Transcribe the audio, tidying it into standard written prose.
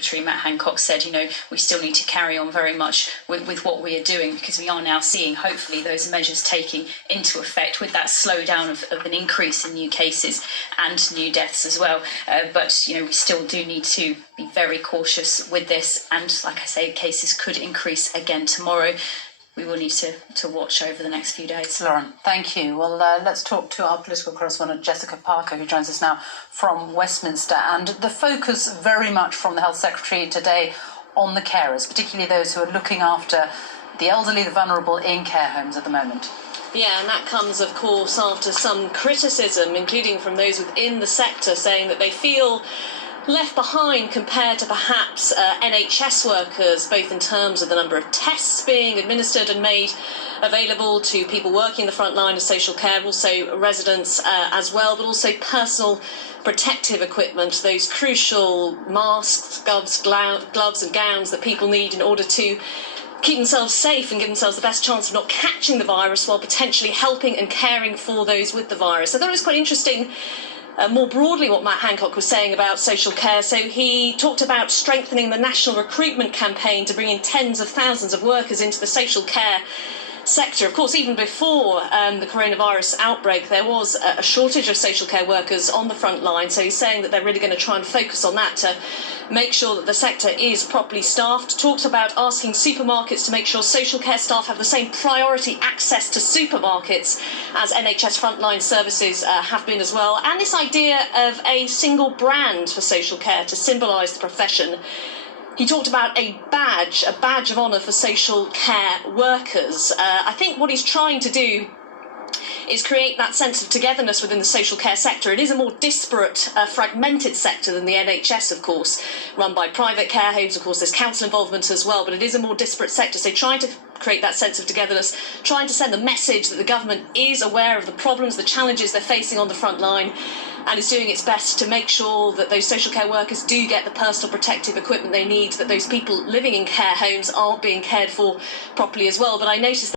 Secretary Matt Hancock said, we still need to carry on very much with what we are doing, because we are now seeing, hopefully, those measures taking into effect with that slowdown of an increase in new cases and new deaths as well. But we still do need to be very cautious with this. And like I say, cases could increase again tomorrow. We will need to watch over the next few days. Lauren, thank you. Well, let's talk to our political correspondent, Jessica Parker, who joins us now from Westminster. And the focus very much from the Health Secretary today on the carers, particularly those who are looking after the elderly, the vulnerable in care homes at the moment. Yeah, and that comes, of course, after some criticism, including from those within the sector, saying that they feel left behind compared to perhaps NHS workers, both in terms of the number of tests being administered and made available to people working the front line of social care, also residents as well, but also personal protective equipment, those crucial masks, gloves and gowns that people need in order to keep themselves safe and give themselves the best chance of not catching the virus while potentially helping and caring for those with the virus. So that was quite interesting. More broadly, what Matt Hancock was saying about social care. So he talked about strengthening the national recruitment campaign to bring in tens of thousands of workers into the social care sector. Of course, even before the coronavirus outbreak, there was a shortage of social care workers on the front line. So he's saying that they're really going to try and focus on that to make sure that the sector is properly staffed. Talks about asking supermarkets to make sure social care staff have the same priority access to supermarkets as NHS frontline services have been as well. And this idea of a single brand for social care to symbolise the profession. He talked about a badge of honour for social care workers. I think what he's trying to do is create that sense of togetherness within the social care sector. It is a more disparate, fragmented sector than the NHS, of course, run by private care homes. Of course, there's council involvement as well, but it is a more disparate sector. So trying to create that sense of togetherness, trying to send the message that the government is aware of the problems, the challenges they're facing on the front line, and is doing its best to make sure that those social care workers do get the personal protective equipment they need, that those people living in care homes aren't being cared for properly as well. But I noticed